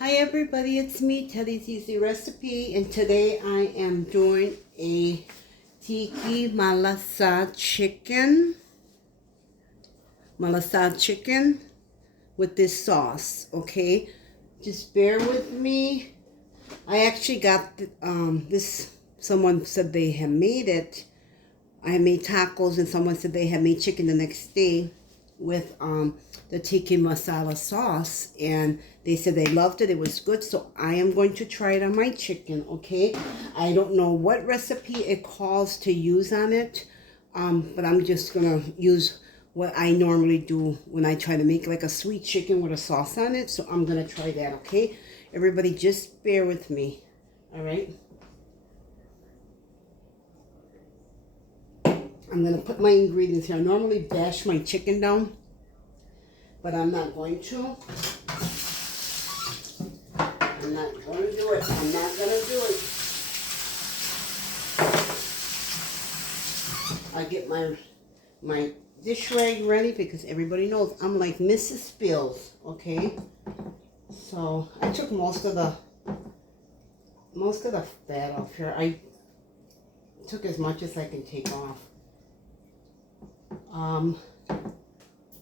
Hi everybody, it's me, Teddy's Easy Recipe, and today I am doing a tiki malasa chicken with this sauce, okay? Just bear with me. I actually got this, someone said they had made it. I had made tacos and someone said they had made chicken the next day with the tiki masala sauce, and they said they loved it. It was good, so I am going to try it on my chicken, okay? I don't know what recipe it calls to use on it, but I'm just gonna use what I normally do when I try to make like a sweet chicken with a sauce on it. So I'm gonna try that, okay? Everybody just bear with me, all right? I'm gonna put my ingredients here. I normally bash my chicken down, but I'm not going to. I'm not going to do it. I'm not going to do it. I get my dish rag ready because everybody knows I'm like Mrs. Spills, okay? So I took most of the fat off here. I took as much as I can take off.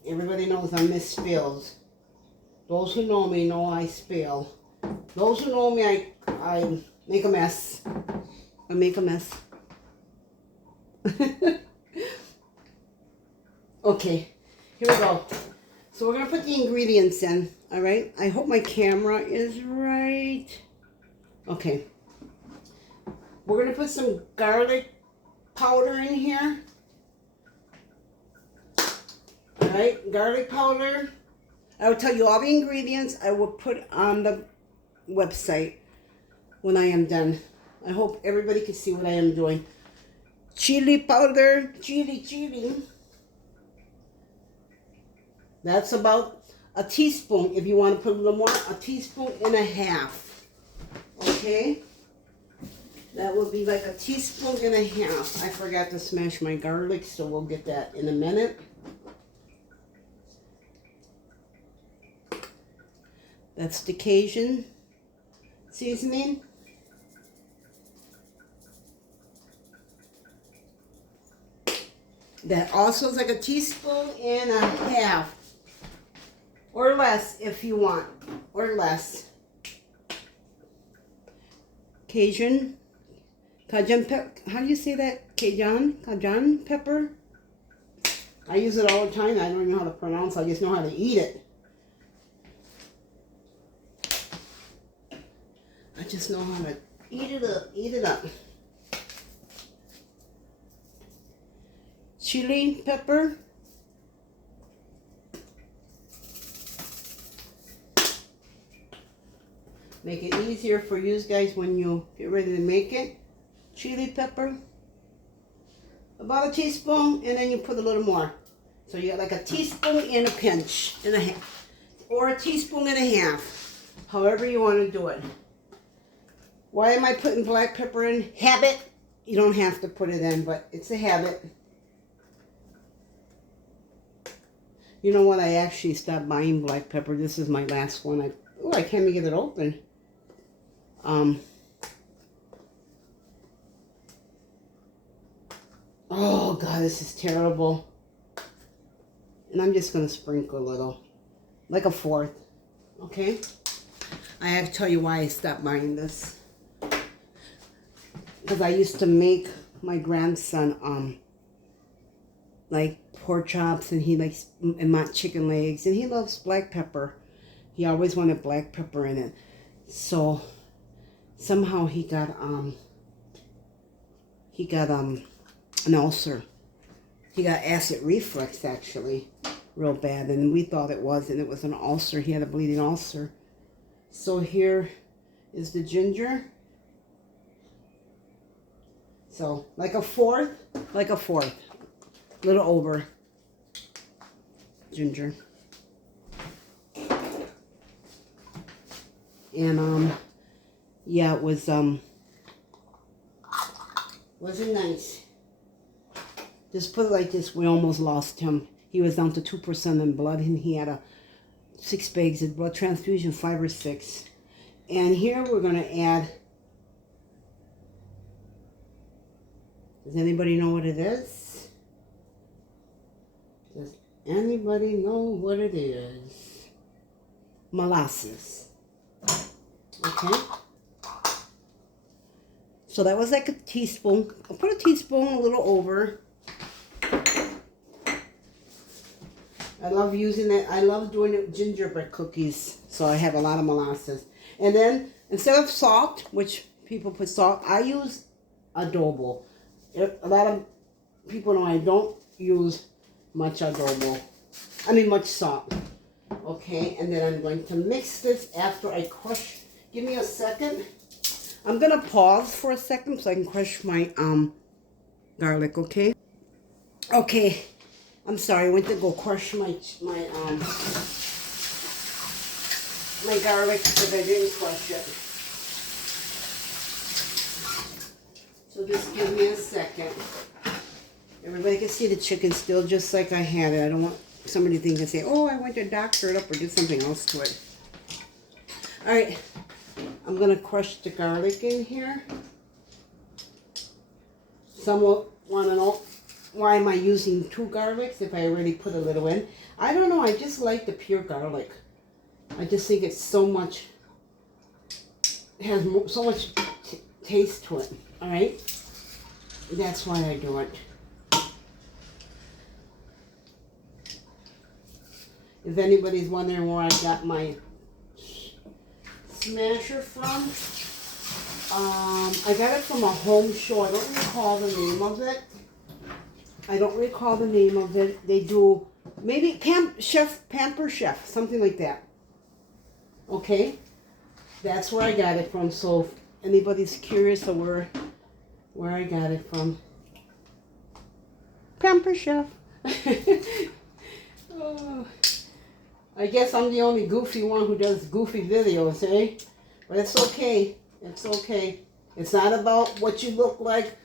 Everybody knows I'm Miss Spills. Those who know me know I spill. Those who know me, I make a mess. I make a mess. Okay, here we go. So we're going to put the ingredients in, all right? I hope my camera is right. Okay. We're going to put some garlic powder in here. All right, garlic powder. I will tell you all the ingredients I will put on the website when I am done. I hope everybody can see what I am doing. Chili powder, chili. That's about a teaspoon. If you want to put a little more, a teaspoon and a half. Okay? That will be like a teaspoon and a half. I forgot to smash my garlic, so we'll get that in a minute. That's the Cajun seasoning. That also is like a teaspoon and a half. Or less if you want. Or less. Cajun pepper. How do you say that? Cajun pepper? I use it all the time. I don't even know how to pronounce it. I just know how to eat it. I just know how to eat it up. Chili pepper. Make it easier for you guys when you get ready to make it. Chili pepper. About a teaspoon, and then you put a little more. So you got like a teaspoon and a pinch and a half. Or a teaspoon and a half. However you want to do it. Why am I putting black pepper in? Habit. You don't have to put it in, but it's a habit. You know what? I actually stopped buying black pepper. This is my last one. I can't even get it open. Oh, God, this is terrible. And I'm just going to sprinkle a little. Like a fourth. Okay? I have to tell you why I stopped buying this. Because I used to make my grandson like pork chops, and he likes and chicken legs, and he loves black pepper. He always wanted black pepper in it. So somehow he got an ulcer. He got acid reflux actually, real bad, and we thought it was, and it was an ulcer. He had a bleeding ulcer. So here is the ginger. So, like a fourth, little over ginger. And, yeah, it was, wasn't nice. Just put it like this, we almost lost him. He was down to 2% in blood, and he had 6 bags of blood transfusion, 5 or 6. And here we're going to add, does anybody know what it is? Does anybody know what it is? Molasses. Okay. So that was like a teaspoon. I'll put a teaspoon a little over. I love using it. I love doing it with gingerbread cookies. So I have a lot of molasses. And then instead of salt, which people put salt, I use adobo. A lot of people know I don't use much adobo. I mean much salt. Okay, and then I'm going to mix this after I crush. Give me a second. I'm gonna pause for a second so I can crush my garlic, okay? Okay, I'm sorry, I went to go crush my garlic because I didn't crush it. So just give me a second. Everybody can see the chicken still just like I had it. I don't want somebody to think and say, oh, I went to doctor it up or did something else to it. All right. I'm going to crush the garlic in here. Some will want to know, why am I using 2 garlics if I already put a little in? I don't know. I just like the pure garlic. I just think it's so much, it has so much taste to it. All right? That's why I do it. If anybody's wondering where I got my smasher from, I got it from a home show. I don't recall the name of it. They do maybe Pamper Chef, something like that. Okay, that's where I got it from. So if anybody's curious of where I got it from, Pamper Chef. Oh. I guess I'm the only goofy one who does goofy videos, eh? But it's okay. It's okay. It's not about what you look like,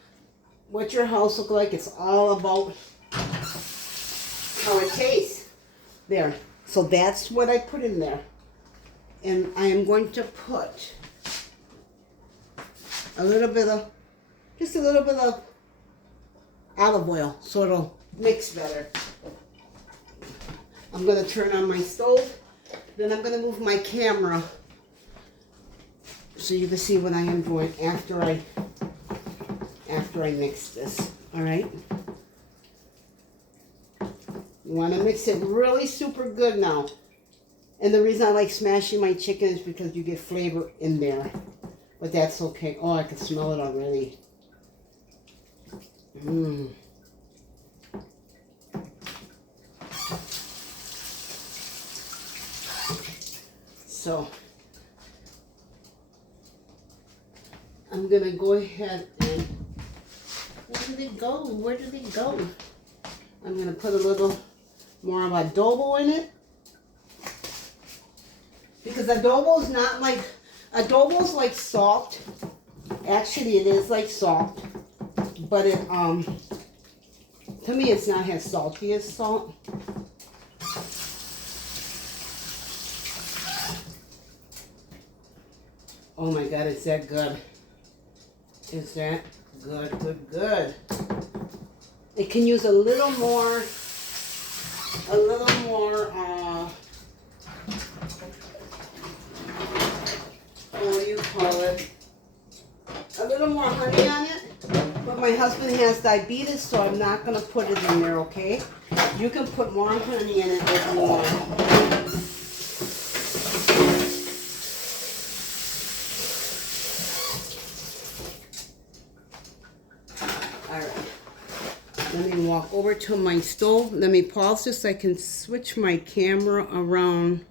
what your house look like. It's all about how it tastes. There. So that's what I put in there. And I am going to put just a little bit of olive oil so it'll mix better. I'm going to turn on my stove. Then I'm going to move my camera so you can see what I am doing after I mix this. All right. You want to mix it really super good now. And the reason I like smashing my chicken is because you get flavor in there. But that's okay. Oh, I can smell it already. Mmm. So I'm going to go ahead and, where did it go? Where did it go? I'm going to put a little more of adobo in it. Because adobo's not like, adobo's like salt. Actually, it is like salt. But it, to me, it's not as salty as salt. Oh my God, is that good? Is that good, good, good? It can use a little more, what do you call it? A little more honey on it. But my husband has diabetes, so I'm not going to put it in there, okay? You can put more honey in it if you want. Let me walk over to my stove. Let me pause this so I can switch my camera around.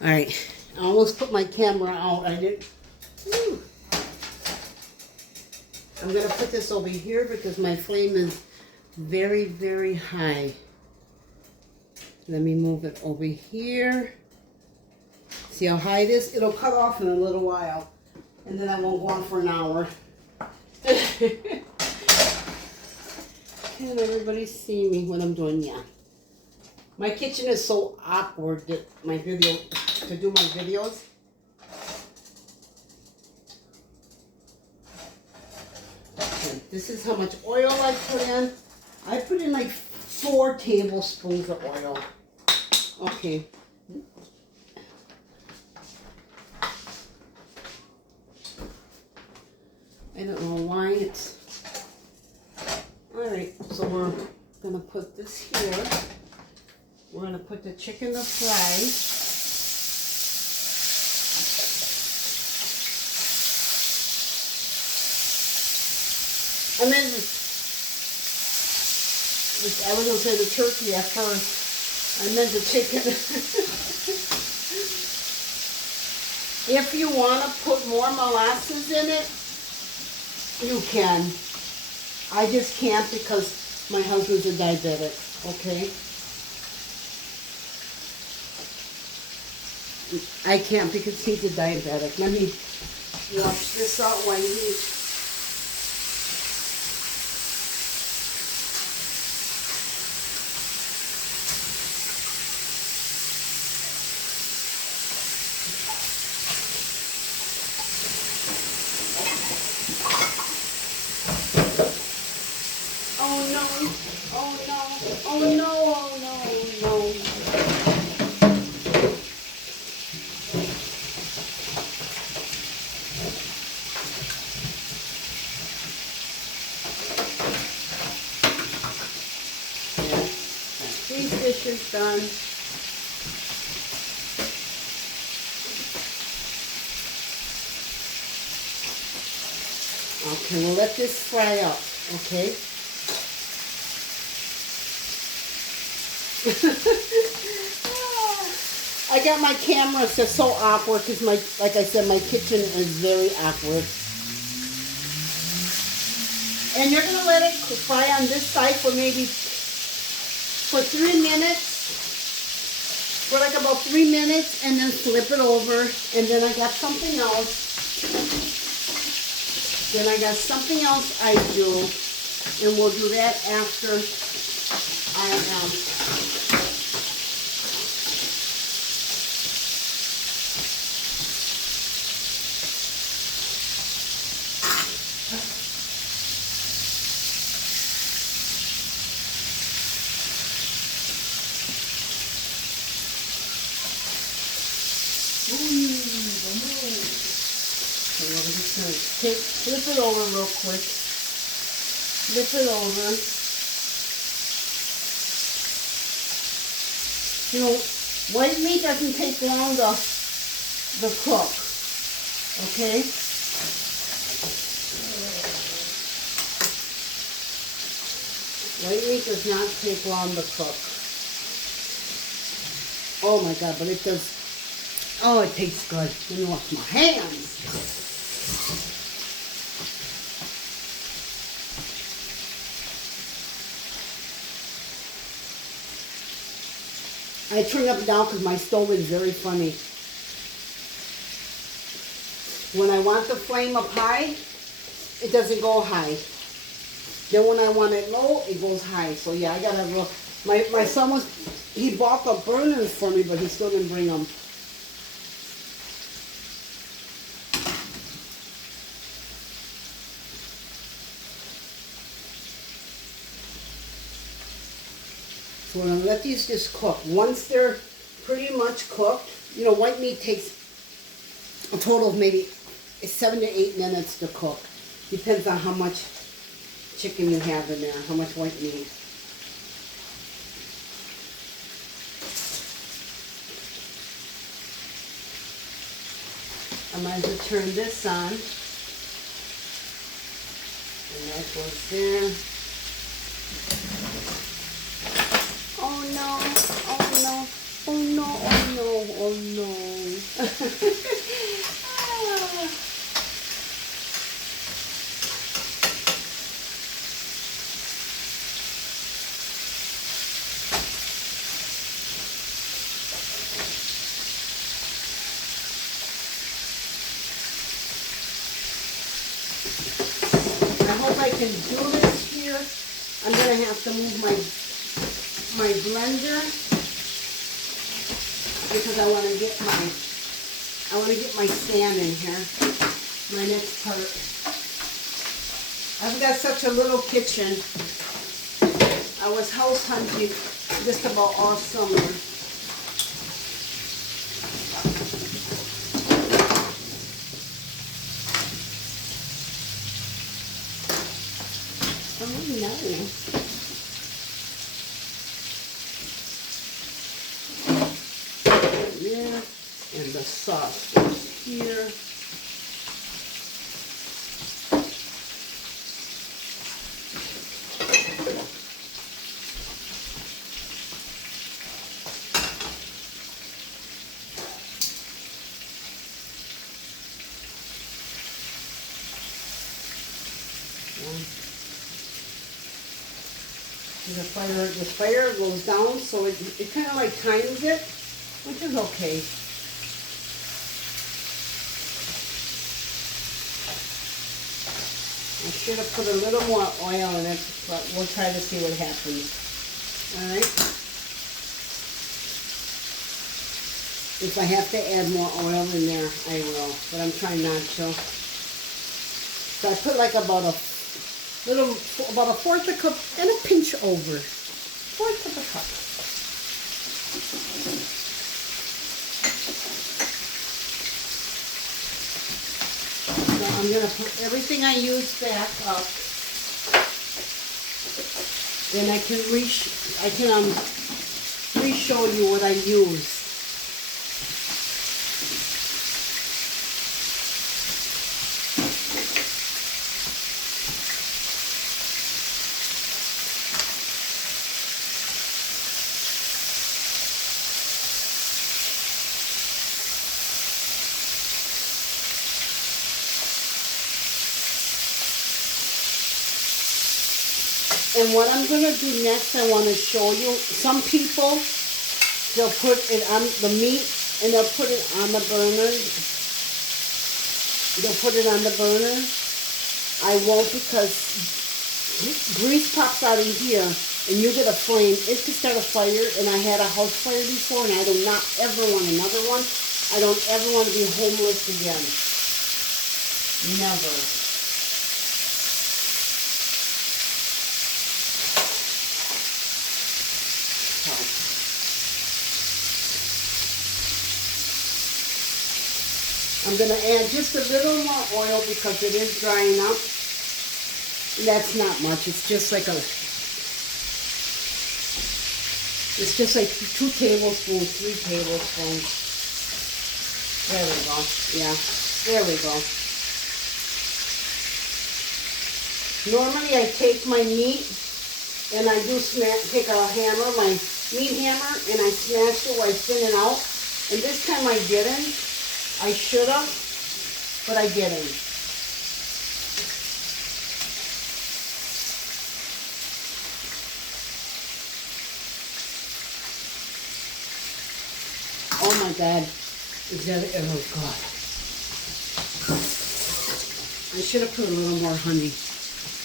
All right, I almost put my camera out. I didn't. Whew. I'm gonna put this over here because my flame is very, very high. Let me move it over here. See how high it is? It'll cut off in a little while, and then I won't go on for an hour. Can everybody see me when I'm doing? Yeah. My kitchen is so awkward that to do my videos. Okay, this is how much oil I put in. I put in like 4 tablespoons of oil. Okay. I don't know why it's... Alright, so we're gonna put this here. We're gonna put the chicken to fry. And then I was gonna say the turkey at first. I meant the chicken. If you want to put more molasses in it, you can. I just can't because my husband's a diabetic, okay? I can't because he's a diabetic. Let me wash this out while he... Dishes done. Okay, we'll let this fry up, okay? I got my camera, it's just so awkward because like I said, my kitchen is very awkward. And you're gonna let it fry on this side for maybe for 3 minutes, for like about 3 minutes, and then flip it over. And then I got something else. I do, and we'll do that after I flip it over real quick. Flip it over. You know, white meat doesn't take long to cook. Okay? White meat does not take long to cook. Oh my God, but it does. Oh, it tastes good. Let me wash my hands. I turn up and down because my stove is very funny. When I want the flame up high, it doesn't go high. Then when I want it low, it goes high. So yeah, I gotta go. My son he bought the burners for me, but he still didn't bring them. So we're gonna let these just cook. Once they're pretty much cooked, you know, white meat takes a total of maybe 7 to 8 minutes to cook. Depends on how much chicken you have in there, how much white meat. I might as well turn this on. And that goes there. Oh no, oh no, oh no, oh no, oh no. I hope I can do this here. I'm going to have to move my blender because I want to get my stand in here. My next part. I've got such a little kitchen. I was house hunting just about all summer. Oh no. Yeah, and the sauce goes here. The fire goes down, so it kind of like times it, which is okay. I should have put a little more oil in it, but we'll try to see what happens. Alright. If I have to add more oil in there, I will, but I'm trying not to. So I put like about a fourth a cup and a pinch over. Fourth of a cup. So I'm going to put everything I use back up. Then I can re-show you what I use. And what I'm going to do next, I want to show you. Some people, they'll put it on the meat and they'll put it on the burner. They'll put it on the burner. I won't, because grease pops out of here and you get a flame. It could start a fire, and I had a house fire before, and I do not ever want another one. I don't ever want to be homeless again. Never. I'm going to add just a little more oil because it is drying up. That's not much. It's just like 2 tablespoons, 3 tablespoons. There we go. Yeah, there we go. Normally I take my meat and I do take a hammer, my meat hammer, and I smash it while I thin it out. And this time I didn't. I should have, but I didn't. Oh my God. Is that, oh God. I should have put a little more honey,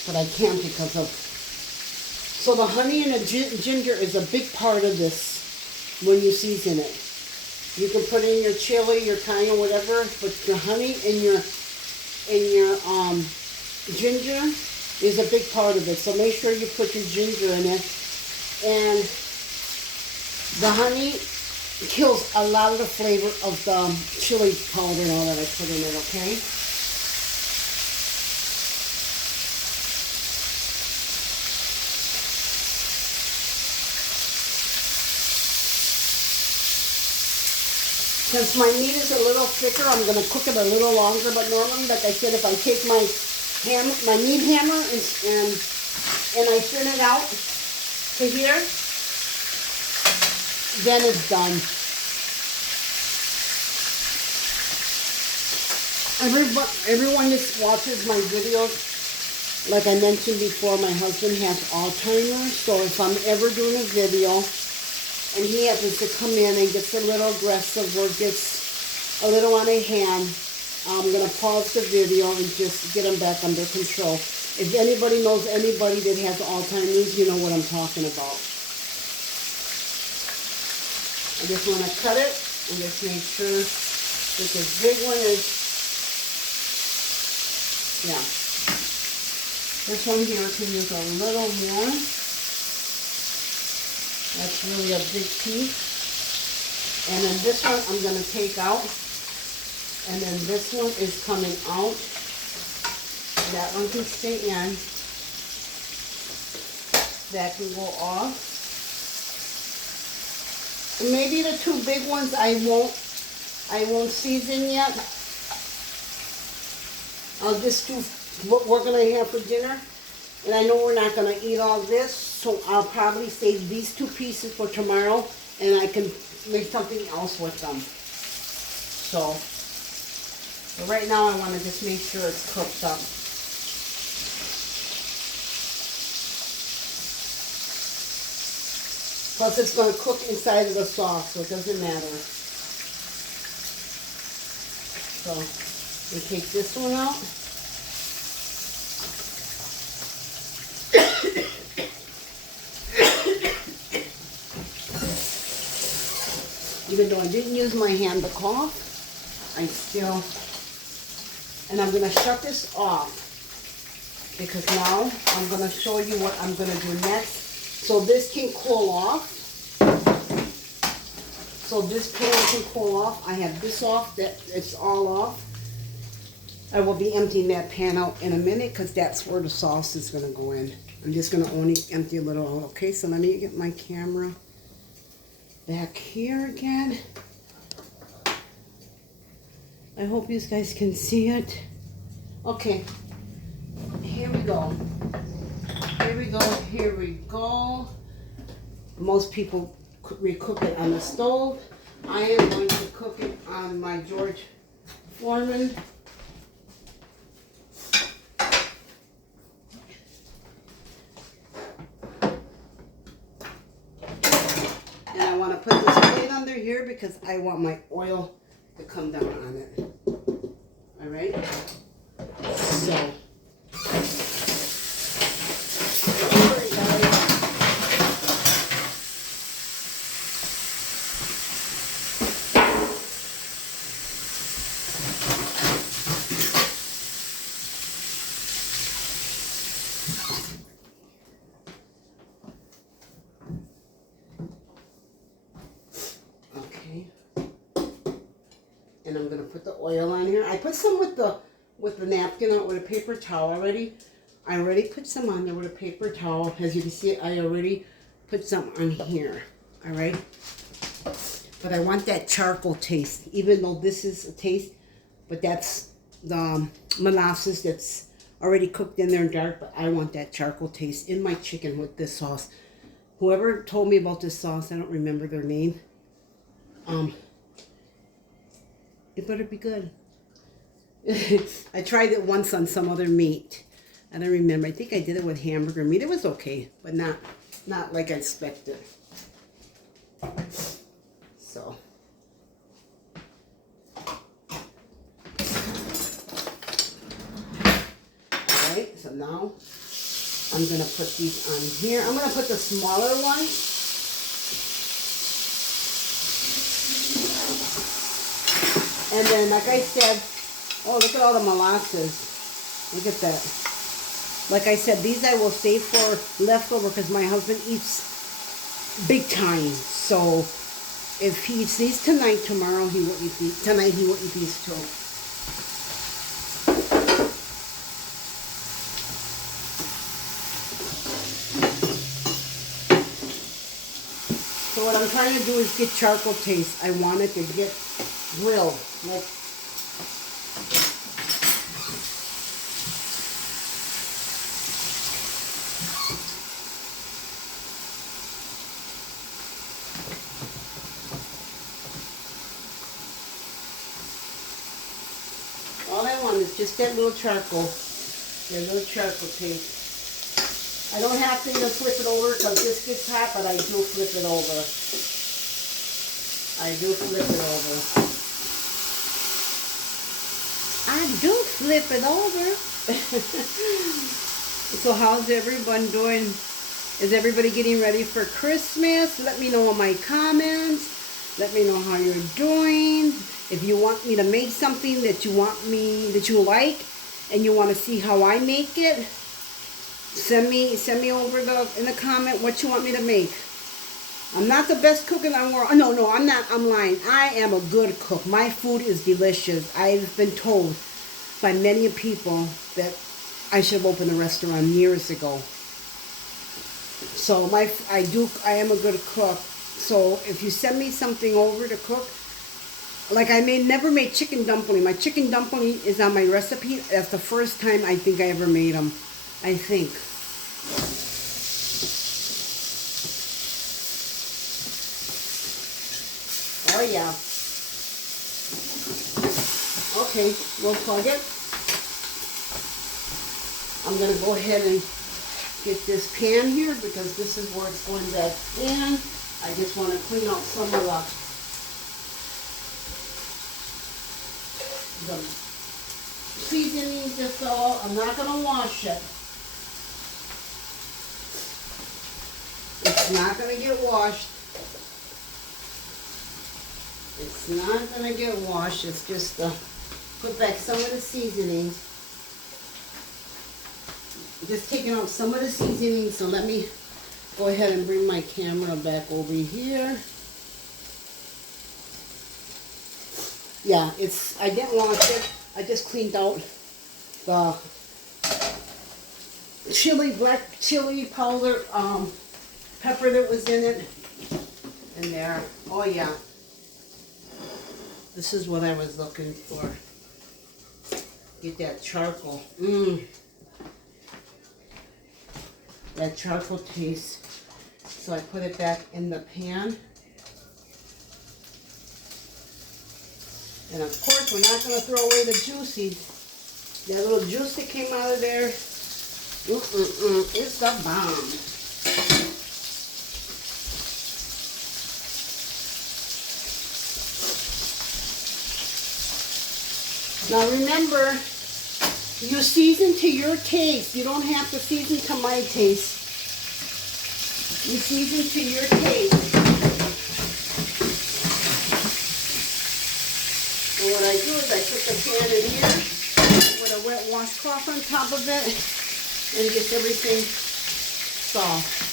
but I can't because of... So the honey and the ginger is a big part of this when you season it. You can put in your chili, your cayenne, whatever, but your honey and your ginger is a big part of it. So make sure you put your ginger in it. And the honey kills a lot of the flavor of the chili powder and all that I put in it, okay? Since my meat is a little thicker, I'm going to cook it a little longer, but normally, like I said, if I take my meat hammer and I thin it out to here, then it's done. Everyone that watches my videos, like I mentioned before, my husband has Alzheimer's, so if I'm ever doing a video and he happens to come in and gets a little aggressive or gets a little on a hand, I'm going to pause the video and just get him back under control. If anybody knows anybody that has Alzheimer's, you know what I'm talking about. I just want to cut it and just make sure that this big one is, yeah. This one here can use a little more. That's really a big piece. And then this one I'm going to take out. And then this one is coming out. That one can stay in. That can go off. And maybe the two big ones I won't season yet. I'll just do what we're gonna have for dinner. And I know we're not gonna eat all this, so I'll probably save these two pieces for tomorrow, and I can make something else with them. So, but right now I want to just make sure it's cooked up. Plus it's going to cook inside of the sauce, so it doesn't matter. So we take this one out. Even though I didn't use my hand to cough, I still, and I'm going to shut this off because now I'm going to show you what I'm going to do next. So this can cool off. So this pan can cool off. I have this off, that it's all off. I will be emptying that pan out in a minute because that's where the sauce is going to go in. I'm just going to only empty a little out. Okay, so let me get my camera back here again. I hope you guys can see it. Okay, here we go. Here we go, here we go. Most people recook it on the stove. I am going to cook it on my George Foreman. And I want to put this plate under here because I want my oil to come down on it. All right? So. And I'm going to put the oil on here. I put some with the napkin out with a paper towel already. I already put some on there with a paper towel. As you can see, I already put some on here. All right. But I want that charcoal taste, even though this is a taste, but that's the molasses that's already cooked in there dark, but I want that charcoal taste in my chicken with this sauce. Whoever told me about this sauce, I don't remember their name. It better be good. I tried it once on some other meat. I don't remember. I think I did it with hamburger meat. It was okay, but not like I expected. So. Alright, so now I'm going to put these on here. I'm going to put the smaller one. And then, like I said, oh, look at all the molasses. Look at that. Like I said, these I will save for leftover because my husband eats big time. So, if he eats these tonight, tomorrow he will eat these. Tonight he will eat these too. So what I'm trying to do is get charcoal taste. I want it to get grilled. Like, all I want is just that little charcoal. That little charcoal taste. I don't have to even flip it over because this gets hot, but I do flip it over. I do flip it over. I do flip it over. So how's everyone doing? Is everybody getting ready for Christmas? Let me know in my comments. Let me know how you're doing. If you want me to make something that you like and you want to see how I make it, Send me over in the comment what you want me to make. I'm not the best cook in the world. No, I'm not. I'm lying. I am a good cook. My food is delicious. I've been told by many people that I should have opened a restaurant years ago. So I am a good cook. So if you send me something over to cook, like I never made chicken dumpling. My chicken dumpling is on my recipe. That's the first time I think I ever made them. I think. Oh yeah. Okay, we'll plug it. I'm going to go ahead and get this pan here because this is where it's going back in. I just want to clean out some of the seasoning just all. I'm not going to wash it. It's not going to get washed. It's not going to get washed. It's just put back some of the seasoning. Just taking out some of the seasoning. So let me go ahead and bring my camera back over here. Yeah, I didn't wash it. I just cleaned out the black chili powder, pepper that was in it. And there. Oh yeah. This is what I was looking for. Get that charcoal. That charcoal taste. So I put it back in the pan. And of course, we're not going to throw away the juicy. That little juice that came out of there. It's the bomb. Now remember, you season to your taste. You don't have to season to my taste. You season to your taste. And what I do is I put the pan in here with a wet washcloth on top of it and it gets everything soft.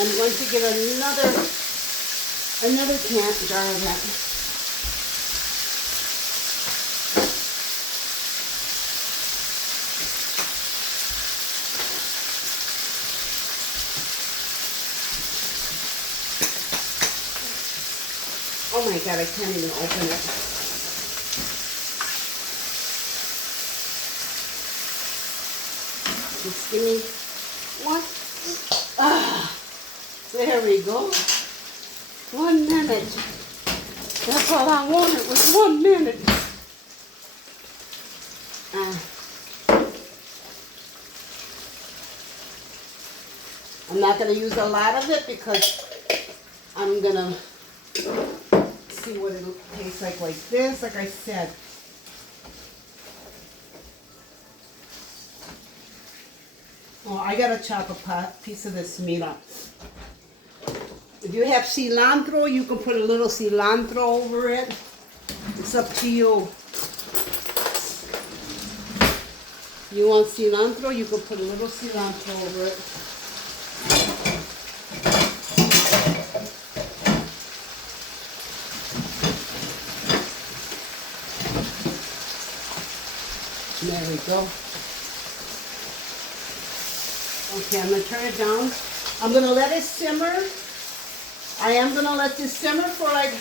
I'm going to get another jar of that. Oh my God, I can't even open it. Just give me one. There we go. 1 minute. That's all I wanted was 1 minute. I'm not going to use a lot of it because I'm going to see what it'll taste like this, like I said. Oh, I got to chop a piece of this meat up. If you have cilantro, you can put a little cilantro over it. It's up to you. You want cilantro, you can put a little cilantro over it. There we go. Okay, I'm going to turn it down. I'm going to let it simmer. I am going to let this simmer for like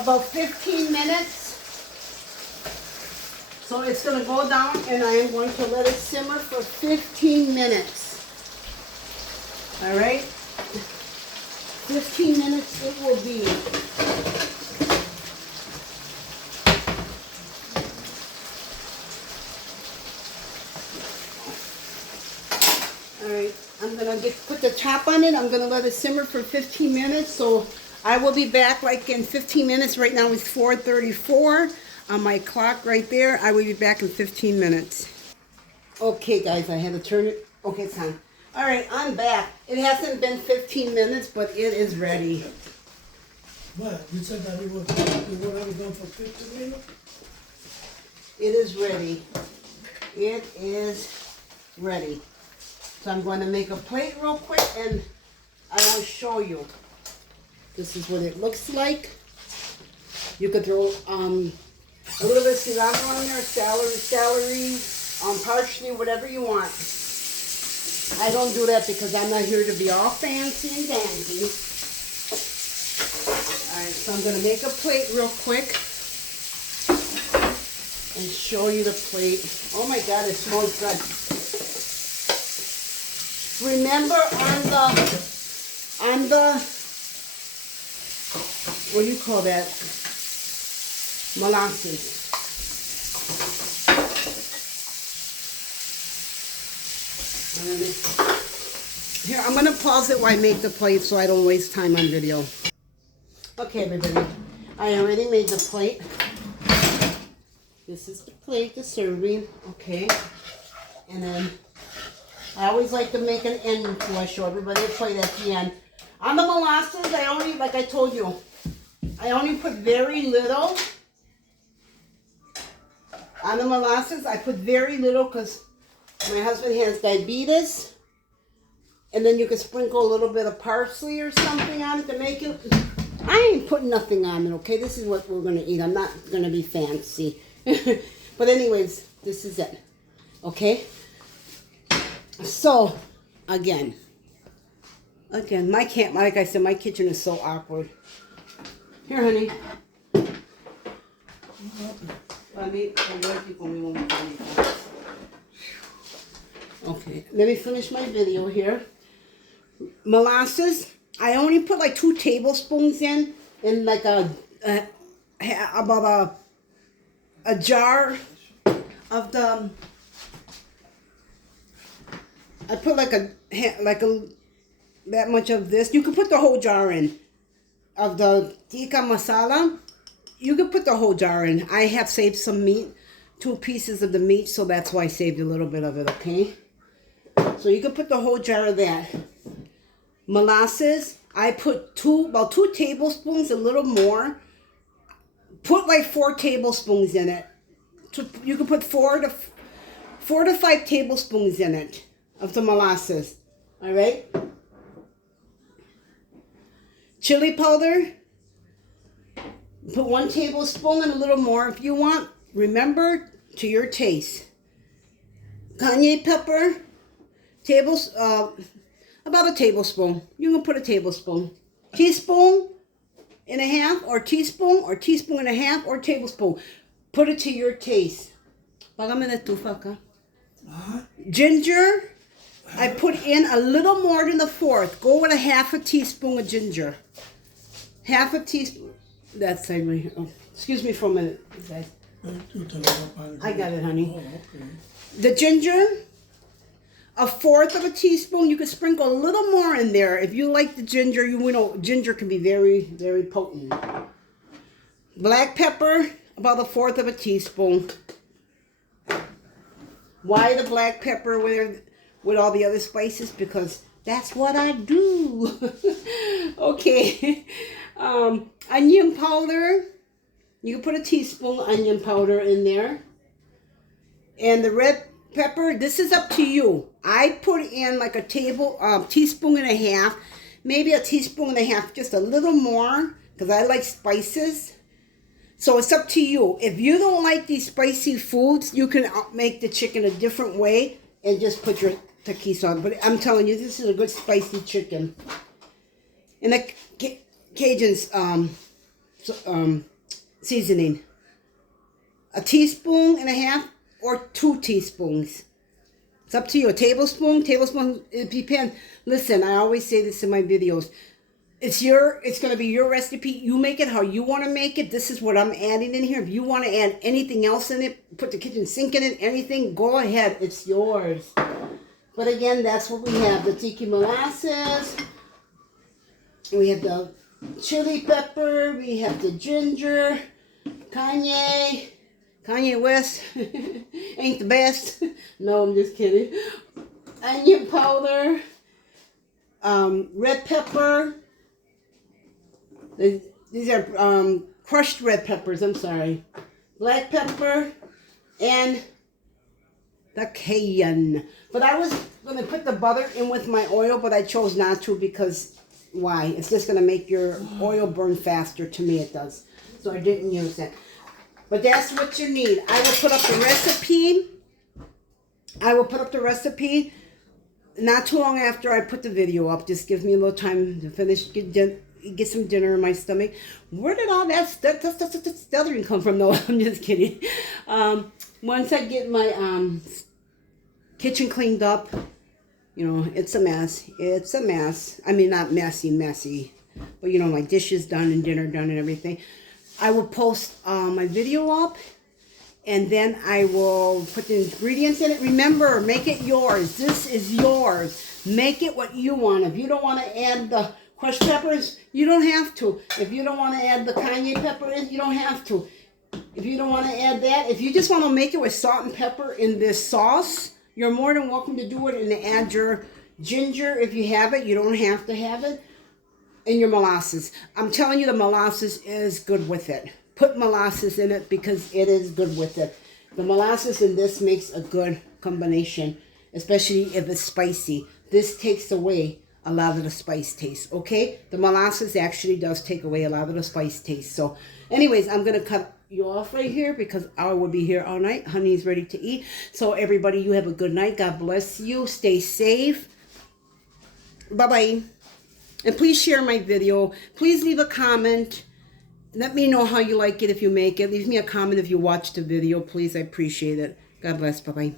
about 15 minutes. So it's going to go down and I am going to let it simmer for 15 minutes. All right? 15 minutes it will be. All right, I'm going to put the top on it. I'm going to let it simmer for 15 minutes. So I will be back like in 15 minutes. Right now it's 4:34. on my clock right there. I will be back in 15 minutes. Okay, guys, I had to turn it. Okay, it's on. All right, I'm back. It hasn't been 15 minutes, but it is ready. What? You said that you would have it done for 15 minutes? It is ready. It is ready. So I'm going to make a plate real quick and I will show you. This is what it looks like. You could throw a little bit of cilantro on there, celery, parsley, whatever you want. I don't do that because I'm not here to be all fancy and dandy. Alright, so I'm going to make a plate real quick and show you the plate. Oh my God, it smells good. Remember on the what do you call that? Molasses. Here, I'm going to pause it while I make the plate so I don't waste time on video. Okay, everybody. I already made the plate. This is the plate, the serving. Okay. And then I always like to make an end before I show everybody a plate at the end. On the molasses, I only, like I told you, I only put very little. On the molasses, I put very little because my husband has diabetes. And then you can sprinkle a little bit of parsley or something on it to make it. I ain't putting nothing on it, okay? This is what we're going to eat. I'm not going to be fancy. But anyways, this is it. Okay? So, again, like I said, my kitchen is so awkward. Here, honey. Okay, let me finish my video here. Molasses, I only put like 2 tablespoons in like about a jar of the. I put like that much of this. You can put the whole jar in of the Tikka masala. You can put the whole jar in. I have saved some meat, 2 pieces of the meat, so that's why I saved a little bit of it, okay? So you can put the whole jar of that. Molasses, I put about 2 tablespoons, a little more. Put like 4 tablespoons in it. You can put 4 to 5 tablespoons in it of the molasses. All right? Chili powder, put 1 tablespoon and a little more if you want. Remember, to your taste. Cayenne pepper, about a tablespoon. You can put a tablespoon. Teaspoon and a half, or teaspoon and a half, or tablespoon. Put it to your taste. Págame de estufa acá. Ginger, I put in a little more than a 1/4. Go with a 1/2 teaspoon of ginger. 1/2 teaspoon. That's right here. Oh, excuse me for a minute, guys. I got it, honey. Oh, okay. The ginger, a 1/4 teaspoon. You can sprinkle a little more in there if you like the ginger. You know, ginger can be very, very potent. Black pepper, about a 1/4 teaspoon. Why the black pepper with all the other spices? Because that's what I do. Okay. Onion powder. You can put a teaspoon onion powder in there. And the red pepper, this is up to you. I put in like a teaspoon and a half, maybe a teaspoon and a half, just a little more, because I like spices. So it's up to you. If you don't like these spicy foods, you can make the chicken a different way and just put your tiki on. But I'm telling you, this is a good spicy chicken. And the Cajun's seasoning. A teaspoon and a half or 2 teaspoons. It's up to you. A tablespoon, it depends. Listen, I always say this in my videos. It's going to be your recipe. You make it how you want to make it. This is what I'm adding in here. If you want to add anything else in it, put the kitchen sink in it, anything, go ahead. It's yours. But again, that's what we have. The tiki molasses. We have the chili pepper. We have the ginger, cayenne. Kanye West ain't the best. No, I'm just kidding. Onion powder, red pepper. These are crushed red peppers, I'm sorry. Black pepper and the cayenne. But I was going to put the butter in with my oil, but I chose not to because why? It's just going to make your oil burn faster. To me it does. So I didn't use that. But that's what you need. I will put up the recipe. Not too long after I put the video up. Just gives me a little time to finish, get some dinner in my stomach. Where did all that stuttering come from? No, I'm just kidding. Once I get my kitchen cleaned up, you know, it's a mess. It's a mess. I mean, not messy. But, you know, my dishes done and dinner done and everything. I will post my video up. And then I will put the ingredients in it. Remember, make it yours. This is yours. Make it what you want. If you don't want to add the crushed peppers, you don't have to. If you don't want to add the cayenne pepper in, you don't have to. If you don't want to add that, if you just want to make it with salt and pepper in this sauce, you're more than welcome to do it and add your ginger if you have it. You don't have to have it. And your molasses. I'm telling you, the molasses is good with it. Put molasses in it because it is good with it. The molasses in this makes a good combination, especially if it's spicy. This takes away a lot of the spice taste, okay? The molasses actually does take away a lot of the spice taste. So anyways, I'm going to cut you off right here because I will be here all night. Honey's ready to eat. So everybody, you have a good night. God bless you. Stay safe. Bye-bye. And please share my video. Please leave a comment. Let me know how you like it if you make it. Leave me a comment if you watch the video, please. I appreciate it. God bless. Bye-bye.